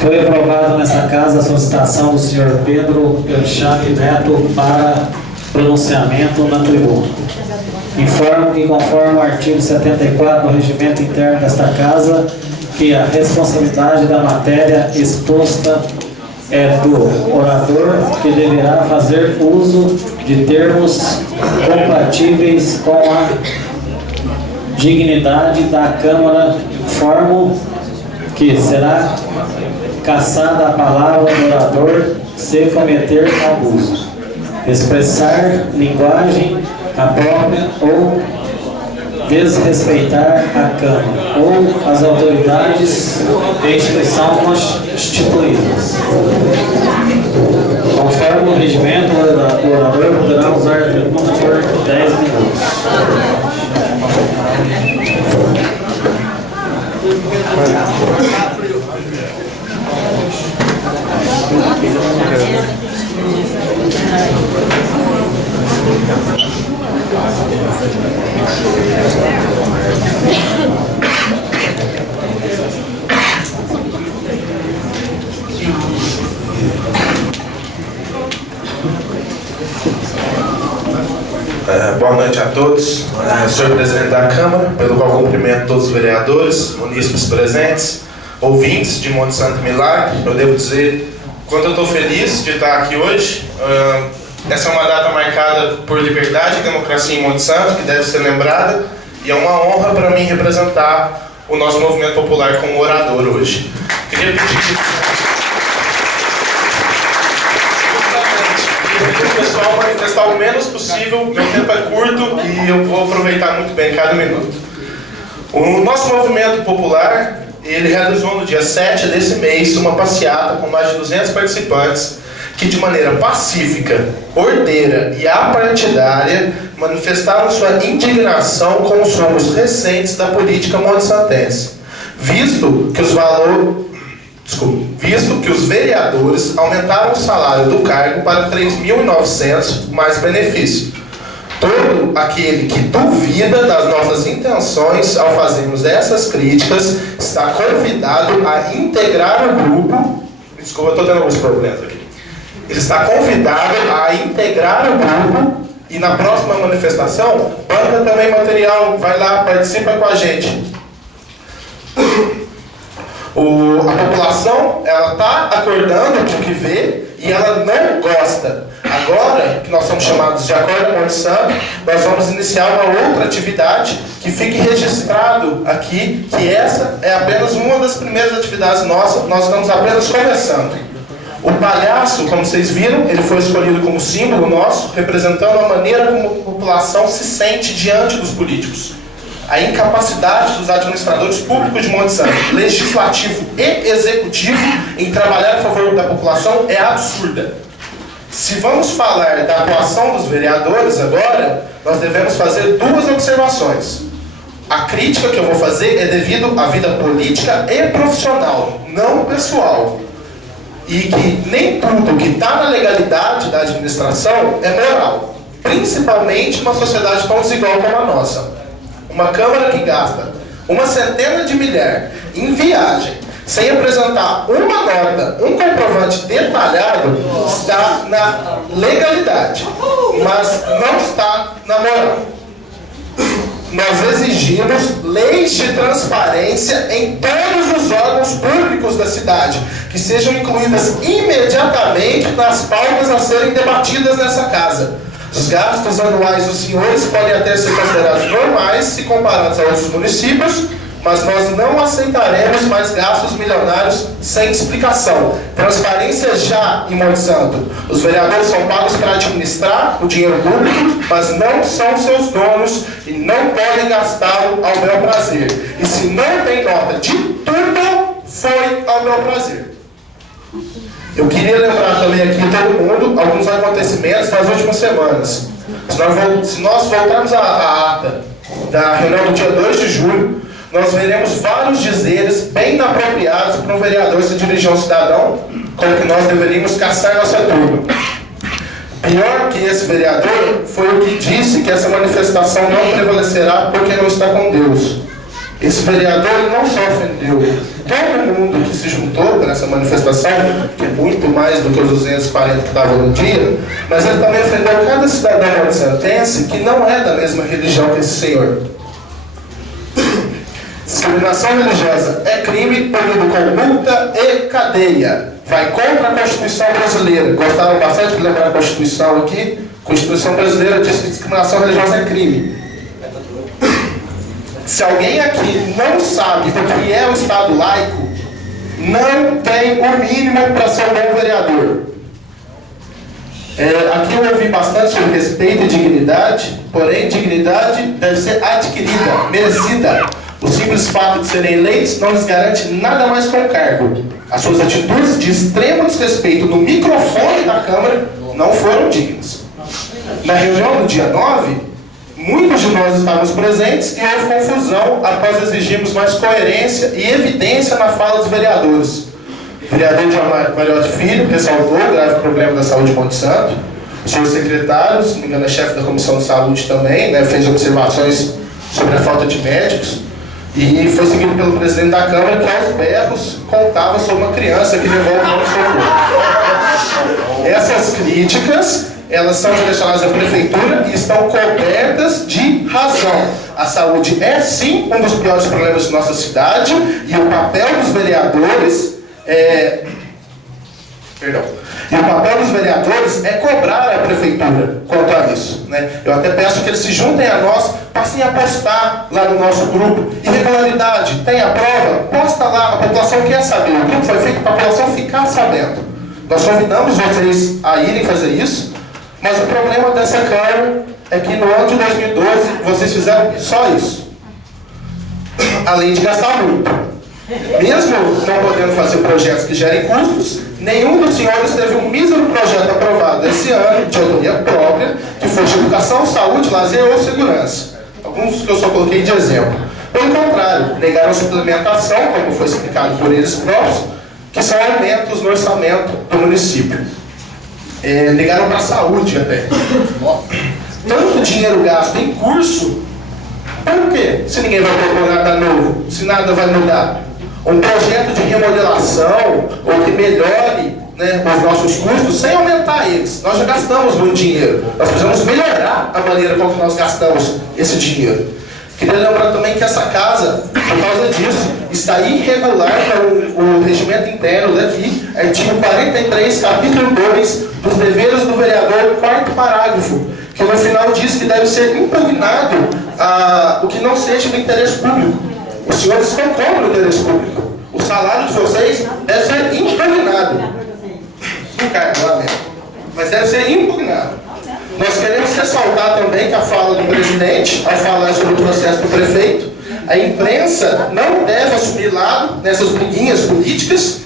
Foi aprovado nessa casa a solicitação do senhor Pedro Elchap Neto para pronunciamento na tribuna. Informo que, conforme o artigo 74 do regimento interno desta casa, que a responsabilidade da matéria exposta é do orador, que deverá fazer uso de termos compatíveis com a dignidade da Câmara. Informo que será cassada a palavra do orador se cometer abuso, expressar linguagem imprópria ou desrespeitar a Câmara ou as autoridades de instituição constituídas. Conforme o regimento, o orador poderá usar a tribuna por 10 minutos. Boa noite a todos. Senhor presidente da Câmara, pelo qual cumprimento todos os vereadores, munícipes presentes, ouvintes de Monte Santo Milagre. Eu devo dizer quanto eu estou feliz de estar aqui hoje. Essa é uma data marcada por liberdade e democracia em Monte Santo, que deve ser lembrada, e é uma honra para mim representar o nosso movimento popular como orador hoje. Queria pedir o pessoal manifestar o menos possível, meu tempo é curto e eu vou aproveitar muito bem cada minuto. O nosso movimento popular, ele realizou no dia 7 desse mês uma passeata com mais de 200 participantes que, de maneira pacífica, ordeira e apartidária, manifestaram sua indignação com os rumos recentes da política monte-santense, visto que os vereadores aumentaram o salário do cargo para 3.900 mais benefício. Todo aquele que duvida das nossas intenções ao fazermos essas críticas está convidado a integrar o grupo. Desculpa, eu estou tendo alguns problemas aqui. Ele está convidado a integrar o grupo e na próxima manifestação, banca também material, vai lá, participa com a gente. A população, ela está acordando com o que vê e ela não gosta. Agora, que nós somos chamados de Acordo Monte Santo, nós vamos iniciar uma outra atividade que fique registrado aqui, que essa é apenas uma das primeiras atividades nossas, nós estamos apenas começando. O palhaço, como vocês viram, ele foi escolhido como símbolo nosso, representando a maneira como a população se sente diante dos políticos. A incapacidade dos administradores públicos de Monte Santo, legislativo e executivo, em trabalhar a favor da população é absurda. Se vamos falar da atuação dos vereadores agora, nós devemos fazer duas observações. A crítica que eu vou fazer é devido à vida política e profissional, não pessoal. E que nem tudo que está na legalidade da administração é moral, principalmente numa sociedade tão desigual como a nossa. Uma Câmara que gasta uma centena de milhares em viagem, sem apresentar uma nota, um comprovante detalhado, está na legalidade, mas não está na moral. Nós exigimos leis de transparência em todos os órgãos públicos da cidade, que sejam incluídas imediatamente nas pautas a serem debatidas nessa casa. Os gastos anuais dos senhores podem até ser considerados normais se comparados a outros municípios, mas nós não aceitaremos mais gastos milionários sem explicação. Transparência já em Monte Santo. Os vereadores são pagos para administrar o dinheiro público, mas não são seus donos e não podem gastá-lo ao bel prazer. E se não tem nota de tudo, foi ao bel prazer. Eu queria lembrar também aqui todo mundo alguns acontecimentos das últimas semanas. Se nós voltarmos à ata da reunião do dia 2 de julho, nós veremos vários dizeres bem inapropriados para um vereador se dirigir a um cidadão, como que nós deveríamos caçar nossa turma. Pior que esse vereador foi o que disse que essa manifestação não prevalecerá porque não está com Deus. Esse vereador não só ofendeu todo mundo que se juntou nessa manifestação, que é muito mais do que os 240 que estavam no dia, mas ele também ofendeu cada cidadão montsantense que não é da mesma religião que esse senhor. Discriminação religiosa é crime punido com multa e cadeia. Vai contra a Constituição brasileira. Gostaram bastante de lembrar a Constituição aqui? A Constituição brasileira diz que discriminação religiosa é crime. Se alguém aqui não sabe o que é o Estado laico, não tem o mínimo para ser um bom vereador. Aqui eu ouvi bastante sobre respeito e dignidade, porém dignidade deve ser adquirida, merecida. O simples fato de serem eleitos não lhes garante nada mais com o cargo. As suas atitudes de extremo desrespeito no microfone da Câmara não foram dignas. Na reunião do dia 9, muitos de nós estávamos presentes e houve confusão após exigirmos mais coerência e evidência na fala dos vereadores. O vereador João Mariotti Filho ressaltou o grave problema da saúde de Monte Santo. O senhor secretário, se não me engano é chefe da Comissão de Saúde também, fez observações sobre a falta de médicos. E foi seguido pelo presidente da Câmara que aos berros contava sobre uma criança que levou o nome socorro. Essas críticas, elas são direcionadas à prefeitura e estão cobertas de razão. A saúde é sim um dos piores problemas de nossa cidade e o papel dos vereadores é cobrar a prefeitura quanto a isso, Eu até peço que eles se juntem a nós, passem a postar lá no nosso grupo. Irregularidade, tem a prova? Posta lá, a população quer saber. O grupo foi feito para a população ficar sabendo. Nós convidamos vocês a irem fazer isso, mas o problema dessa Câmara é que no ano de 2012 vocês fizeram só isso. Além de gastar muito. Mesmo não podendo fazer projetos que gerem custos, nenhum dos senhores teve um mísero projeto aprovado esse ano, de autoria própria, que foi de educação, saúde, lazer ou segurança. Alguns que eu só coloquei de exemplo. Pelo contrário, negaram suplementação, como foi explicado por eles próprios, que são aumentos no orçamento do município. Negaram para a saúde até. Tanto dinheiro gasto em curso, por quê? Se ninguém vai propor nada novo, se nada vai mudar. Um projeto de remodelação ou que melhore os nossos custos sem aumentar eles. Nós já gastamos muito dinheiro. Nós precisamos melhorar a maneira como nós gastamos esse dinheiro. Queria lembrar também que essa casa, por causa disso, está irregular para o regimento interno daqui, artigo 43, capítulo 2, dos deveres do vereador, quarto parágrafo, que no final diz que deve ser impugnado o que não seja do interesse público. Os senhores estão contra o interesse público. O salário de vocês deve ser impugnado. Não cai lá mesmo. Mas deve ser impugnado. Nós queremos ressaltar também que a fala do presidente, ao falar sobre o processo do prefeito, a imprensa não deve assumir lado nessas briguinhas políticas.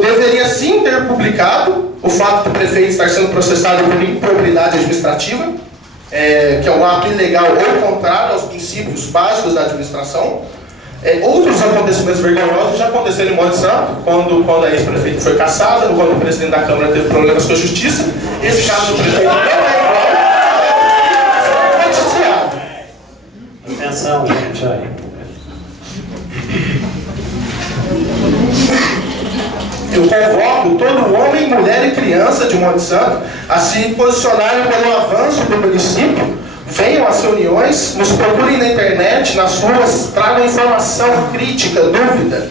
Deveria sim ter publicado o fato do prefeito estar sendo processado por improbidade administrativa, que é um ato ilegal ou contrário aos princípios básicos da administração. Outros acontecimentos vergonhosos já aconteceram em Monte Santo, quando a ex-prefeita foi cassada, quando o presidente da Câmara teve problemas com a justiça. Esse caso do prefeito não é igual. Atenção, gente, aí. Eu convoco todo homem, mulher e criança de Monte Santo a se posicionarem pelo avanço do município. Venham às reuniões, nos procurem na internet, nas ruas, tragam informação, crítica, dúvida.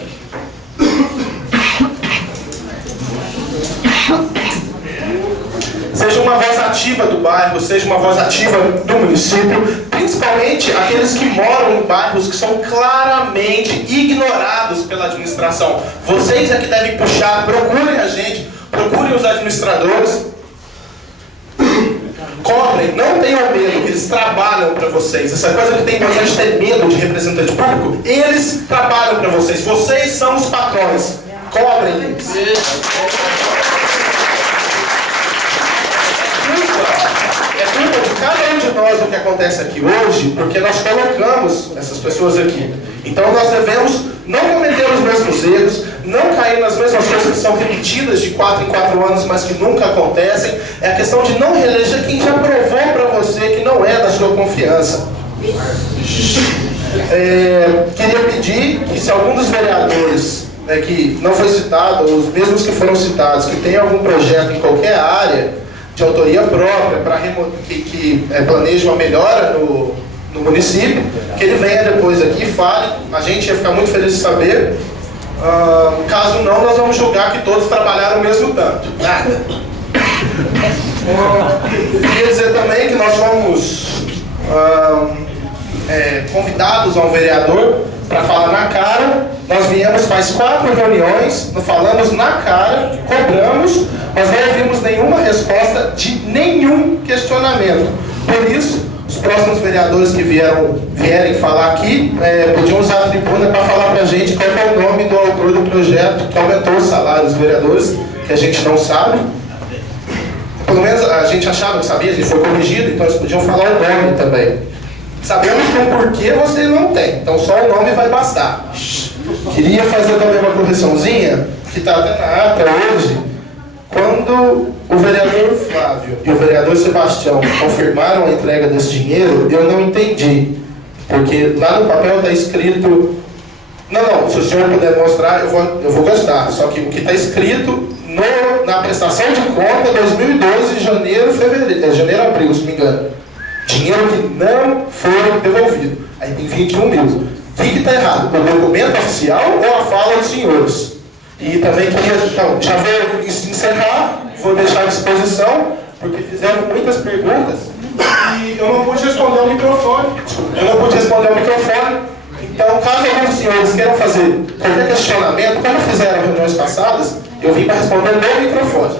Seja uma voz ativa do bairro, seja uma voz ativa do município, principalmente aqueles que moram em bairros que são claramente ignorados pela administração. Vocês é que devem puxar, procurem a gente, procurem os administradores, cobrem, não tenham medo, eles trabalham para vocês. Essa coisa que tem bastante ter medo de representante público, eles trabalham para vocês. Vocês são os patrões, cobrem eles. É culpa de cada um de nós o que acontece aqui hoje, porque nós colocamos essas pessoas aqui. Então nós devemos não cometer os mesmos erros, não cair nas mesmas coisas que são repetidas de 4 em 4 anos, mas que nunca acontecem. É a questão de não reeleger quem já provou para você que não é da sua confiança. Queria pedir que se algum dos vereadores, né, que não foi citado, ou os mesmos que foram citados, que tem algum projeto em qualquer área de autoria própria, que planeje uma melhora no município, que ele venha depois aqui e fale. A gente ia ficar muito feliz de saber. Caso não, nós vamos julgar que todos trabalharam o mesmo tanto. Nada. Queria dizer também que nós fomos convidados a um vereador para falar na cara. Nós viemos faz 4 reuniões, nós falamos na cara, cobramos, mas não ouvimos nenhuma resposta de nenhum questionamento. Por isso, os próximos vereadores que vierem falar aqui, podiam usar a tribuna para falar para a gente qual é o nome do autor do projeto que aumentou o salário dos vereadores, que a gente não sabe. Pelo menos a gente achava que sabia, a gente foi corrigido, então eles podiam falar o nome também. Sabemos que o porquê vocês não têm, então só o nome vai bastar. Queria fazer também uma correçãozinha, que está até na ata hoje. Quando o vereador Flávio e o vereador Sebastião confirmaram a entrega desse dinheiro, eu não entendi. Porque lá no papel está escrito... Não, se o senhor puder mostrar, eu vou gostar. Só que o que está escrito na prestação de conta 2012, janeiro, abril, se não me engano. Dinheiro que não foi devolvido. Aí tem 21 mil. O que está errado? O documento oficial ou a fala dos senhores? E também queria, então, já vou encerrar, vou deixar à disposição, porque fizeram muitas perguntas e eu não pude responder ao microfone. Então, caso alguns senhores queiram fazer qualquer questionamento, como fizeram em reuniões passadas, eu vim para responder no microfone.